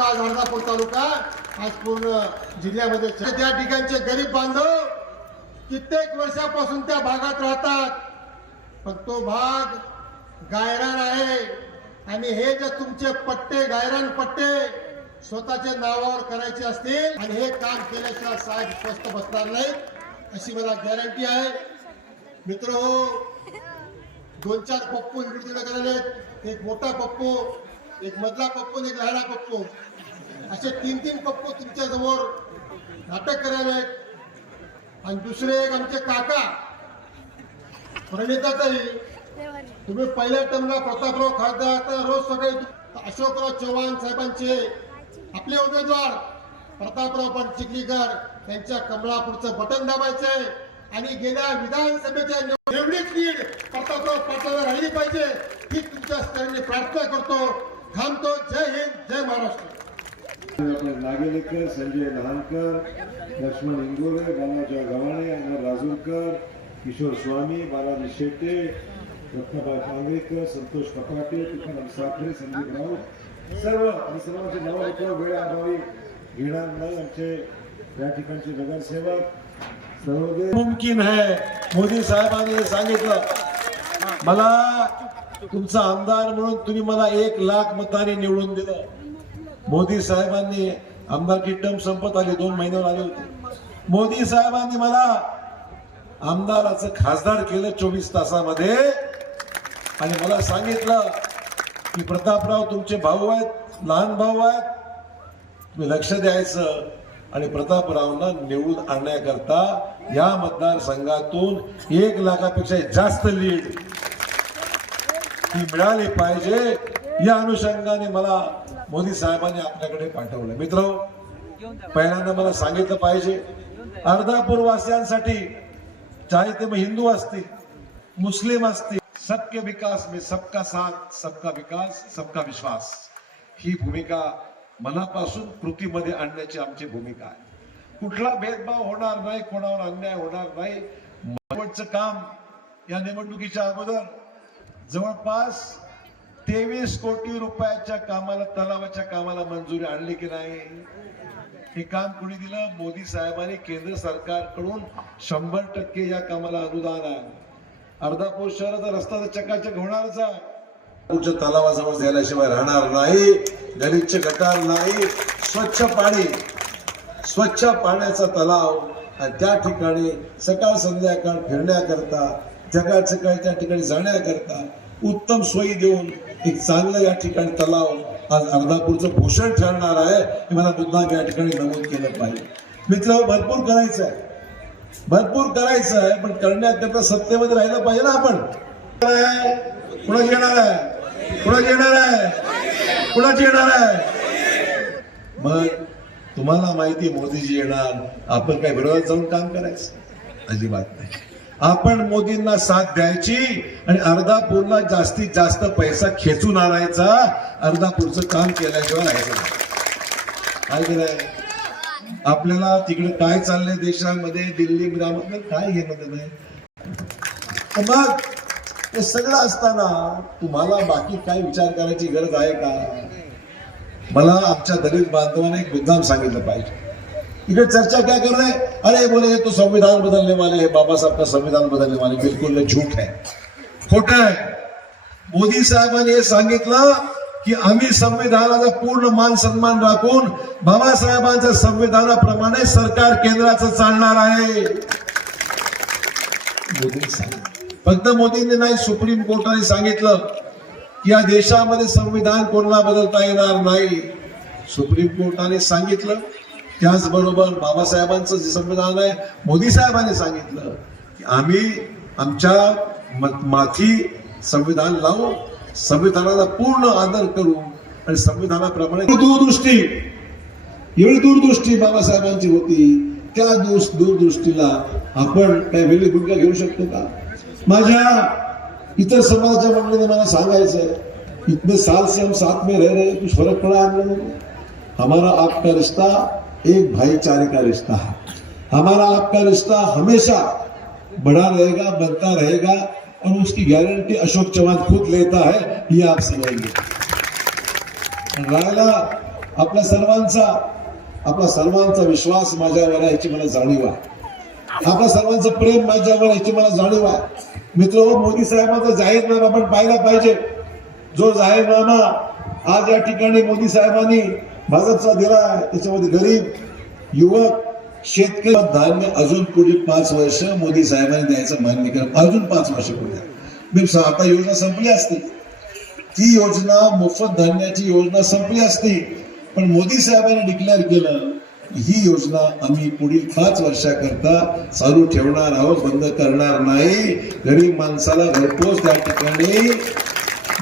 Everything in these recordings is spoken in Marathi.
आज अर्धापूर तालुका आज पूर्ण जिल्ह्यामध्ये त्या ठिकाणचे गरीब बांधव कित्येक वर्षापासून त्या भागात राहतात. पण तो भाग गायरान आहे. आणि हे जे तुमचे पट्टे गायरान पट्टे स्वतःच्या नावावर करायचे असतील आणि हे काम केल्याशिवाय साहेब स्वस्त बसणार नाही अशी मला गॅरंटी आहे. मित्र हो दोन चार पप्पू इकडे करायला एक मोठा पप्पू एक मधला पप्पू एक लहाना पप्पू. असे तीन तीन पप्पू तुमच्यासमोर नाटक करायला आहेत. आणि दुसरे एक आमचे काका. प्रणिताताई तुम्ही पहिल्या टर्मला प्रतापराव खासदार तर रोज सकाळी अशोकराव चव्हाण साहेबांचे आपले उमेदवार. प्रतापराव पण चिखलीकर त्यांच्या कमळापूरचं बटन दाबायचंय. आणि गेल्या विधानसभेच्या निव- एवढीच लीड प्रतापराव पाटलाला राहिली पाहिजे ही तुमच्या स्तराने प्रार्थना करतो. थांबतो. जय हिंद जय महाराष्ट्र. आपले नागेलेकर संजय लहानकर लक्ष्मण इंगोले बालाजी गव्हाणे अमर राजूरकर किशोर स्वामी बालाजी शेट्टे रत्नाबाई कांगरेकर संतोष कपाटे तुकाराम साखरे संदीप राऊत सर्व आणि सर्वांचे नाव ऐकून वेळ अभावी घेणार नाही आमचे या ठिकाणचे नगरसेवक. सर्व मुमकिन है. मोदी साहेबांनी सांगितलं. मला तुमचा आमदार म्हणून तुम्ही मला एक लाख मताने निवडून दिलं मोदी साहेबांनी आमदारकी टर्म संपत आली दोन महिन्यावर आले होते. मोदी साहेबांनी मला आमदाराचं खासदार केलं चोवीस तासामध्ये. आणि मला सांगितलं की प्रतापराव तुमचे भाऊ आहेत लहान भाऊ आहेत. तुम्ही लक्ष द्यायचं आणि प्रतापरावना निवडून आणण्याकरता या मतदारसंघातून एक लाखापेक्षा जास्त लीड ती मिळाली पाहिजे. या अनुषंगाने मला मोदी साहेबांनी आपल्याकडे पाठवलं. मित्र पहिल्यांदा मला सांगितलं पाहिजे अर्धापूर वासियांसाठी चाहे ते मग हिंदू असतील मुस्लिम असतील सबके विकास में सबका साथ सबका विकास सबका विश्वास. ही भूमिका मनापासून कृतीमध्ये आणण्याची आमची भूमिका आहे. कुठला भेदभाव होणार नाही कोणावर अन्याय होणार नाही शेवटचं काम या निवडणुकीच्या अगोदर जवळपास तेवीस कोटी रुपयाच्या कामाला तलावाच्या कामाला मंजुरी आणली की नाही? हे काम कुणी दिलं? मोदी साहेबांनी केंद्र सरकारकडून शंभर टक्के या कामाला अनुदान आहे. अर्धापूर शहराचा रस्ता तर चकाचक होणारच आहे. तुमच्या तलावाजवळ गेल्याशिवाय राहणार नाही. गलिच्छ गटार नाही. स्वच्छ पाणी स्वच्छ पाण्याचा तलाव आणि त्या ठिकाणी सकाळ संध्याकाळ फिरण्याकरता जगाचं सकाळी त्या ठिकाणी जाण्याकरता उत्तम सोयी देऊन एक चांगलं या ठिकाणी तलाव आज अर्धापूरचं भूषण ठरणार आहे हे मला मुद्दाम या ठिकाणी नमूद केलं पाहिजे. मित्र भरपूर करायचं आहे. भरपूर करायचं आहे पण करण्याकरता सत्तेमध्ये राहिलं पाहिजे ना आपण. कुणाची येणार आहे? कुणाची येणार आहे? कुणाची येणार आहे? मग तुम्हाला माहिती मोदीजी येणार. आपण काय विरोधात जाऊन काम करायचं. अजिबात नाही. आपण मोदींना साथ द्यायची आणि अर्धापूरला जास्तीत जास्त पैसा खेचून आणायचा. अर्धापूरचं काम केल्याशिवाय राहायचं नाही. आपल्याला तिकडे काय चाललंय देशामध्ये? दिल्ली ग्रामात काय घेणं नाही? मग हे सगळं असताना तुम्हाला बाकी काय विचार करायची गरज आहे का? मला आमच्या दलित बांधवाने एक मुद्दाम सांगितलं पाहिजे. इकडे चर्चा क्या कर रहे हैं? अरे बोले तो संविधान बदलने वाले हैं। बाबा साहब का संविधान बदलने वाले बिलकुल झूठ है। खोट आहे मोदी साहेबांनी हे सांगितलं की आम्ही संविधानाचा पूर्ण मान सन्मान राखून बाबासाहेबांच्या संविधानाप्रमाणे सरकार केंद्राचं चालणार आहे. फक्त मोदींनी नाही सुप्रीम कोर्टाने सांगितलं की या देशामध्ये संविधान कोणाला बदलता येणार नाही. सुप्रीम कोर्टाने सांगितलं त्याचबरोबर बाबासाहेबांचं जे संविधान आहे मोदी साहेबांनी सांगितलं की आम्ही आमच्या म- माथी संविधान लावू संविधानाला पूर्ण आदर करू आणि संविधानाप्रमाणे दूरदृष्टी एवढी दूरदृष्टी बाबासाहेबांची होती त्या दूर दूरदृष्टीला आपण काय वेगळी भूमिका घेऊ शकतो का? माझ्या इतर समाजाच्या मंडळीने मला सांगायचं आहे इतने साल से हम साथ में रह रहे कुछ फर्क पड़ा हम लोगों को? हमारा आपका रिश्ता एक भाईचारे का रिश्ता है. हमारा आपका रिश्ता हमेशा बड़ा रहेगा बनता रहेगा और उसकी गारंटी अशोक चौहान खुद लेता है ये आप समझिए। राहिला आपल्या सर्वांचा आपला सर्वांचा विश्वास माझ्यावर आहे याची मला जाणीव आहे. आपला सर्वांचं प्रेम माझ्यावर याची मला जाणीव आहे. मित्र हो, मोदी साहेबांचा जाहीरनामा आपण पाहिला पाहिजे. जो जाहीरनामा आज या ठिकाणी मोदी साहेबांनी भाजपचा दिला आहे त्याच्यामध्ये गरीब युवक शेतकरी धान्य अजून पुढे पाच वर्ष मोदी साहेबांनी द्यायचं मान्य केलं अजून पाच वर्ष पुढे. मी आता योजना संपली असती ती योजना मोफत धान्याची योजना संपली असती. पण मोदी साहेबांनी डिक्लेअर केलं ही योजना आम्ही पुढील पाच वर्षाकरता चालू ठेवणार आहोत बंद करणार नाही. गरीब माणसाला घरपोच त्या ठिकाणी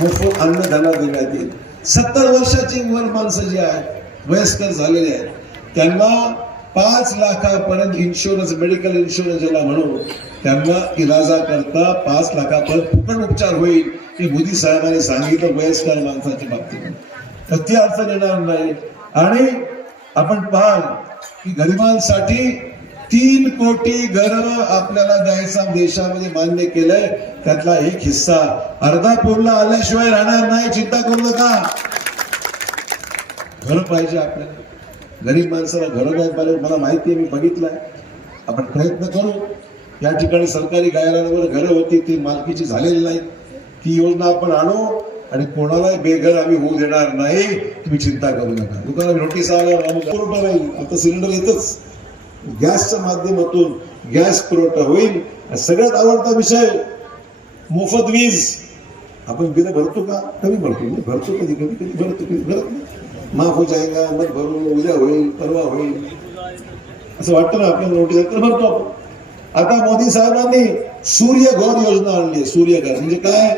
मोफत अन्नधान्य देण्यात येईल. सत्तर वर्षाची वर माणसं जी आहेत वयस्कर झालेले आहेत त्यांना पाच लाखापर्यंत इन्शुरन्स मेडिकल इन्शुरन्स ज्याला म्हणू त्यांना इलाजाकरता पाच लाखापर्यंत फुकट उपचार होईल हे मोदी साहेबांनी सांगितलं वयस्कर माणसाच्या बाबतीत. तर ती अडचण येणार नाही. आणि आपण पाहाल की गरिबांसाठी तीन कोटी घर आपल्याला द्यायचा देशामध्ये मान्य केलंय. त्यातला एक हिस्सा अर्धापूरला आल्याशिवाय राहणार नाही चिंता करू नका. घर पाहिजे आपल्याला. गरीब माणसाला घर नाही पाहिजे मला माहिती आहे मी बघितलंय. आपण प्रयत्न करू. या ठिकाणी सरकारी गायरांवर घरं होती ती मालकीची झालेली नाही. ती योजना आपण आणू आणि कोणालाही बेघर आम्ही होऊ देणार नाही. तुम्ही चिंता करू नका. दुकानात नोटीस आला पुरवठा राहील आता सिलेंडर येतच. गॅसच्या माध्यमातून गॅस पुरवठा होईल. सगळ्यात आवडता विषय मोफत वीज. आपण बिल भरतो का? कमी भरतो. मी भरतो कधी कधी कधी भरतो कधी भरत नाही. माफ हो जाएगा मग भरू उद्या होईल परवा होईल. असं वाटतं ना आपल्याला नोटीस तर भरतो आपण. आता मोदी साहेबांनी सूर्यघर योजना आणली आहे सूर्यघर म्हणजे काय?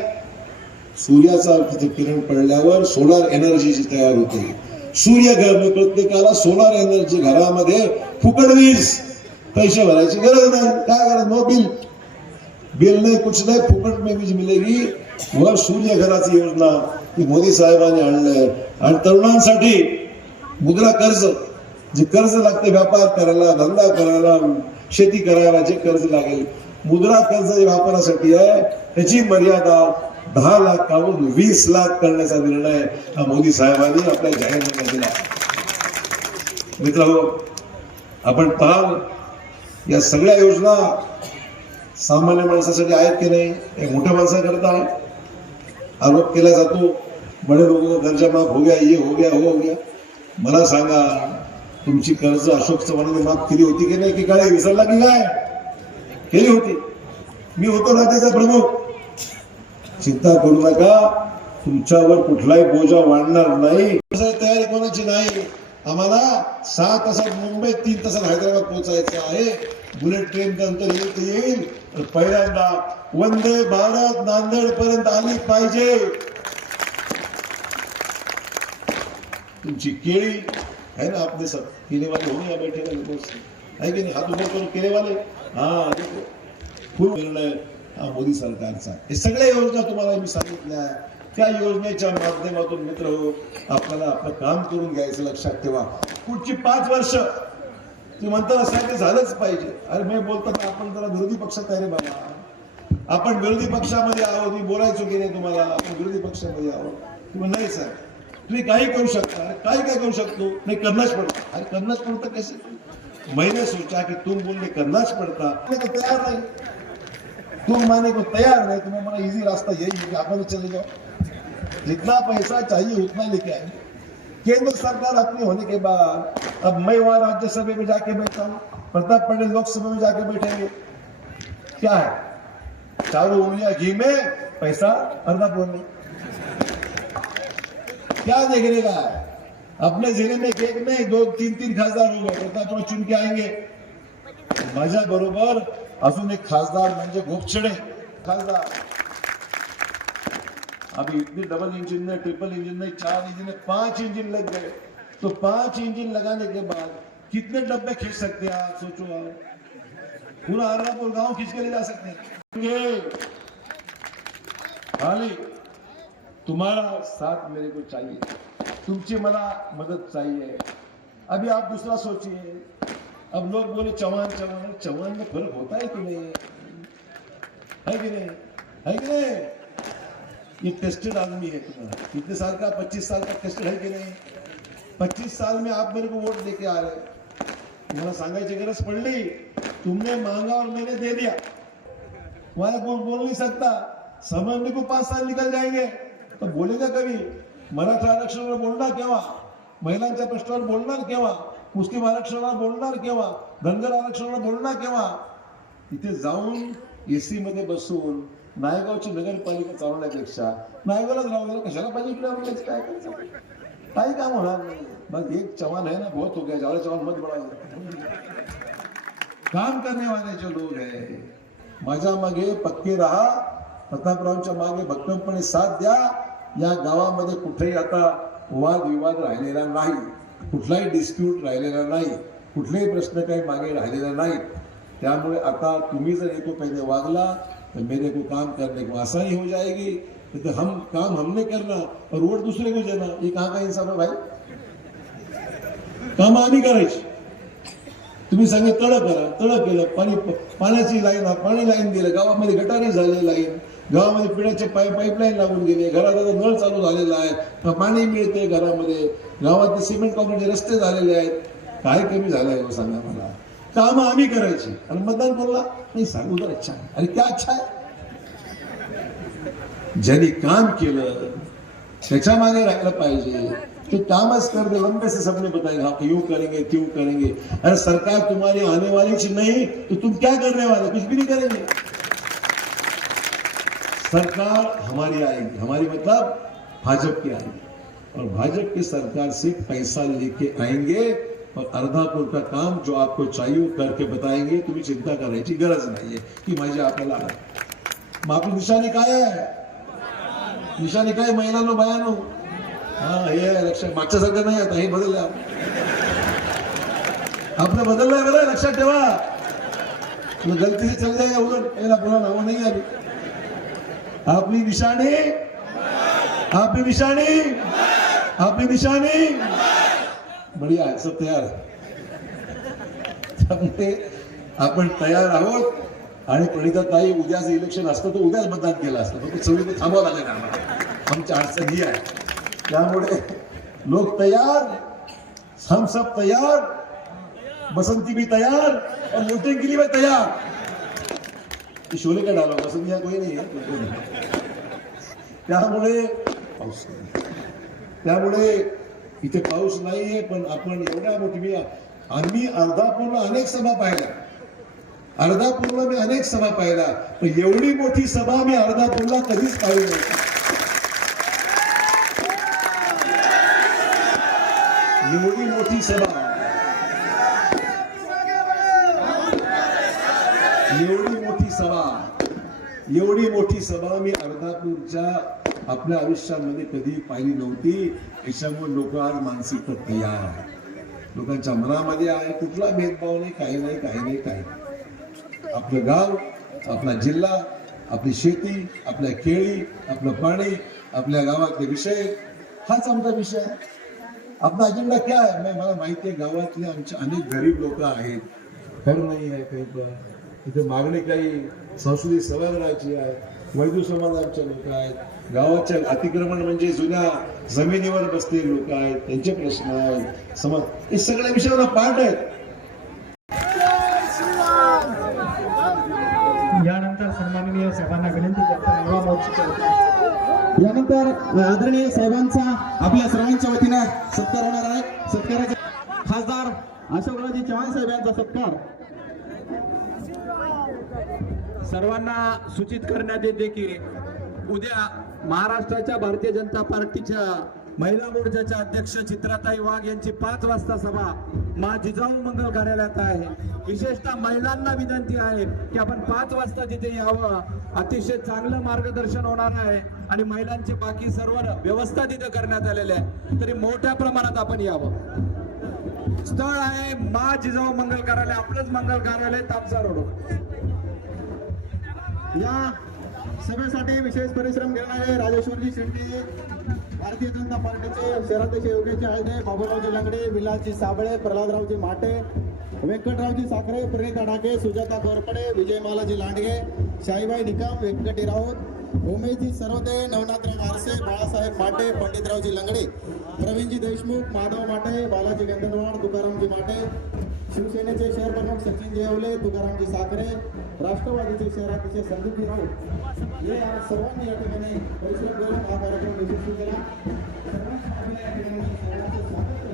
सूर्याचा तिथे किरण पडल्यावर सोलार एनर्जी जी तयार होते. सूर्यघर म्हणजे प्रत्येकाला सोलार एनर्जी घरामध्ये फुकट वीज. पैसे भरायची गरज नाही. काय गरज? नो बिल नाही कुछ नाही फुकट में बीज मिलेगी व सूर्य घराची योजना ही मोदी साहेबांनी आणलंय. आणि तरुणांसाठी मुद्रा कर्ज जे कर्ज लागते व्यापार करायला धंदा करायला शेती करायला जे कर्ज लागेल मुद्रा कर्ज जे व्यापारासाठी आहे. त्याची मर्यादा दहा लाखावरून वीस लाख करण्याचा निर्णय हा मोदी साहेबांनी आपल्या जाहीरनाम्यात दिला. मित्र आपण पाहाल या सगळ्या योजना सामान्य माणसासाठी आहेत की नाही हे मोठ्या माणसाकरता आहे आरोप केला जातो. बडे लोक कर्जा माफ हो गया ये हो गया हो गया. मला सांगा तुमची कर्ज अशोक चव्हाणाने माफ केली होती की नाही? की काय विसरला की काय? केली होती. मी होतो राज्याचा प्रमुख. चिंता करू नका तुमच्यावर कुठलाही बोजा वाढणार नाही. तयारी कोणाची नाही? आम्हाला सहा तासात मुंबईत तीन तासात हैदराबाद पोहोचायचं आहे. बुलेट ट्रेन नंतर येईल ते येईल. पहिल्यांदा वंदे भारत नांदेड पर्यंत आली पाहिजे. तुमची केळी आहे ना आपले सब केलेवाले हो या बैठे आहे की नाही? हात उभं करून केलेवाले हा खूप निर्णय हा मोदी सरकारचा. हे सगळ्या योजना तुम्हाला मी सांगितल्या. त्या योजनेच्या माध्यमातून मित्र हो आपल्याला आपलं काम करून घ्यायचं लक्षात ठेवा. पुढची पाच वर्ष ते म्हणताना असं ते झालंच पाहिजे. अरे मी बोलतो की आपण जरा विरोधी पक्षात आहे रे बाबा आपण विरोधी पक्षामध्ये आहोत मी बोलायचो की नाही तुम्हाला आपण विरोधी पक्षामध्ये आहोत. तुम्ही नाही सर तुम्ही काही करू शकता. काय काय करू शकतो? नाही करनाच पडता. अरे करनाच पडतं कसे? मैंने सोचा की तुम बोलणे करनाच पड़ता. तयार नाही. तैयार तुम माने को तयार नाही तुम्ही मला इझी रास्ता येईल आपण कि चले जाओ जितना पैसा चाहिए उतना लेके आएँगे। केंद्र सरकार अपनी होने के बाद, अब मैं वहाँ राज्यसभा में जाके बैठा हूँ, प्रताप पटेल लोकसभा में जाके बैठेंगे। क्या है? चारों उंगलियाँ घी में, पैसा अर्धापुर में क्या देखने का है? अपने ज़िले में एक नहीं दो, तीन तीन खासदार हो गए प्रताप चुन के आएँगे। माझ्या बरोबर अजून एक खासदार म्हणजे गोपछडे खासदार। अभी इतनी डबल इंजन में ट्रिपल इंजन में, चार इंजन में पाँच इंजन लग गए। तो पाँच इंजन लगाने के बाद कितने डब्बे खींच सकते हैं आप, सोचो आप? पूरा अर्रापुर गाँव खींच के ले जा सकते हैं। तुम्हारा साथ मेरे को चाहिए। तुमची मला मदद चाहिए। अभी आप दूसरा सोचिए। अब लोग बोले चौहान चौहान चौहान में फ़र्क होता है कि नहीं? है कि नहीं? है कि नहीं? ये टेस्टेड आदमी है तुम्हारा। कितने साल का पच्चीस साल का टेस्टेड है कि नहीं? पच्चीस साल में आप मेरे को वोट लेके आ रहे मला सांगायची गरज पडली तुमने मांगा और मैंने दे दिया। तुम्हारा कोई बोल नहीं सकता? समझने को पाच साल निकल जाएंगे। तो बोलेगा कभी? मराठा आरक्षणावर बोलणार केव्हा महिलांच्या प्रश्नावर बोलणार केव्हा मुस्लिम आरक्षणावर बोलणार केव्हा धनगर आरक्षणावर बोलणार केव्हा तिथे जाऊन एसी मध्ये बसून नायगावची नगरपालिका चालवण्यापेक्षा नायगावलाच राहू द्या कशाला पाहिजे इकडे आवडल्याचं काय करायचं? काही काम होणार नाही. मग एक चव्हाण आहे ना बहुत हो गया ज्यादा चव्हाण मत बढ़ाओ काम करने वाले जो लोग माझ्या मागे पक्के राहा. प्रतापरावच्या मागे भक्कमपणे साथ द्या. या गावामध्ये कुठेही आता वाद विवाद राहिलेला नाही. कुठलाही डिस्प्यूट राहिलेला नाही. कुठलेही प्रश्न काही मागे राहिलेला नाही. त्यामुळे आता तुम्ही जर एक पहिले वागला तो मेरे को काम करने को आसानी हो जाएगी नहीं तो हम काम हमने करना और वोट दूसरे को देना ये कहाँ का इंसाफ है भाई? काम आम्ही करायची तुम्ही सांगे तळ करा तळ केलं पाणी पाण्याची लाईन पाणी लाईन दिलं गावामध्ये गटारी झाले लाईन गावामध्ये पिण्याचे पाईप पाईपलाईन लागून गेले घरात आता नळ चालू झालेला आहे पाणी मिळते घरामध्ये गावातले सिमेंट कॉन्क्रीटचे रस्ते झालेले आहेत काय कमी झालं आहे हो सांगा मला? काम आम्ही करायची. आणि मतदान बोलला, नाही सांगू तर अच्छा आहे. अरे, क्या अच्छा आहे? ज्यांनी काम केलं, त्याच्या मागे राहिलं पाहिजे. तो कामच कर दे लंबे से सबने बताएँगे. हाँ यूँ करेंगे क्यों करेंगे. अरे, सरकार तुम्हारी आने वाली ची नहीं तो तुम क्या करने वाले कुछ भी नहीं करेंगे. सरकार हमारी आएगी। हमारी मतलब भाजपा की आएगी। और भाजपा की सरकार से पैसा लेके आएँगे और अर्धापूर का काम जो आपको चाहिए करके बताएंगे। तुम्ही चिंता करायची गरज नाहीये की माझी आपल्याला आहे मग आपली निशाणी काय आहे निशाणी काय महिलांनो बायानो हो। हा। हे आहे लक्षात मागच्या सारखं नाही आता हे बदललं आपलं बदललंय बरं लक्षात ठेवा तुला गलती से चल जाएगा उधर। याला पुन्हा नावं नाही आली आपली निशाणी आपली निशाणी आपली निशाणी बढिया आहे सब तयार त्यामुळे आपण तयार आहोत आणि प्रणिता ताई उद्याच इलेक्शन असतं तर उद्याच मतदान केलं असतं. फक्त सगळी थांबावं लागेल आम्हाला. आमच्या अडचण ही आहे. त्यामुळे लोक तयार हम सब तयार बसंती भी तयार और वोटिंग के लिए तयार. शोले का डालो बसंती या कोई नहीं है त्यामुळे पाऊस त्यामुळे इथे पाऊस नाहीये पण आपण एवढ्या मोठी मी आम्ही अर्धापूरला अनेक सभा पाहिल्या. अर्धापूरला मी अनेक सभा पाहिल्या पण एवढी मोठी सभा मी अर्धापूरला कधीच पाहिली नव्हती. एवढी मोठी सभा. एवढी मोठी सभा. एवढी मोठी सभा मी अर्धापूरच्या आपल्या आयुष्यामध्ये कधी पाहिली नव्हती. याच्यामुळे लोक आज मानसिक तयार आहे. लोकांच्या मनामध्ये आहे कुठला भेदभाव नाही काही नाही काही नाही काही नाही. आपलं गाव आपला जिल्हा आपली शेती आपल्या केळी आपलं पाणी आपल्या गावातले विषय हाच आमचा विषय आहे. आपला अजेंडा काय आहे? मला माहिती आहे गावातले आमचे अनेक गरीब लोक आहेत. घर नाही आहे काही पण. इथे मागणी काही संस्कृती सभागृहाची आहे वैदू समाजाचे लोक आहेत गावाच्या अतिक्रमण म्हणजे जुन्या जमिनीवर बसलेले लोक आहेत त्यांचे प्रश्न आहेत समाज हे सगळ्या विषयाला पाठ आहेत. यानंतर सन्माननीय साहेबांना विनंती करतो. यानंतर आदरणीय साहेबांचा आपल्या सर्वांच्या वतीने सत्कार होणार आहे. सत्काराचे खासदार अशोकरावजी चव्हाण साहेब यांचा सत्कार. सर्वांना सूचित करण्यात येते की उद्या महाराष्ट्राच्या भारतीय जनता पार्टीच्या महिला मोर्चाच्या अध्यक्ष चित्राताई वाघ यांची पाच वाजता सभा मा जिजाऊ मंगल कार्यालयात आहे. विशेषतः महिलांना विनंती आहे की आपण पाच वाजता तिथे यावं अतिशय चांगलं मार्गदर्शन होणार आहे आणि महिलांचे बाकी सर्व व्यवस्था तिथे करण्यात आलेल्या आहे. तरी मोठ्या प्रमाणात आपण यावं. स्थळ आहे मा जिजाऊ मंगल कार्यालय आपलंच मंगल कार्यालय तापसा रोड. या सभेसाठी विशेष परिश्रम घेणारे राजेश्वरजी शेट्टी भारतीय जनता पार्टीचे शहराध्यक्ष योगेशजी आळदे बाबूरावजी लंगडे विलासजी साबळे प्रल्हादरावजी माटे व्यंकटरावजी साखरे प्रणिता ढाके सुजाता घोरपडे विजय मालाजी लांडगे शाहीबाई निकम व्यंकटी राऊत उमेशजी सरोदे नवनाथराव आरसे बाळासाहेब माटे पंडितरावजी लंगडे प्रवीणजी देशमुख माधव माटे बालाजी गंधनवाड तुकारामजी माटे शिवसेनेचे शहर प्रमुख सचिन जेवले तुकारामजी साखरे राष्ट्रवादीचे शहराध्यक्ष संदीप राऊत. हे आज सर्वांनी या ठिकाणी परिश्रम करून हा कार्यक्रम यशस्वी केला. सर्वांच्या आपल्या या ठिकाणी स्वागत.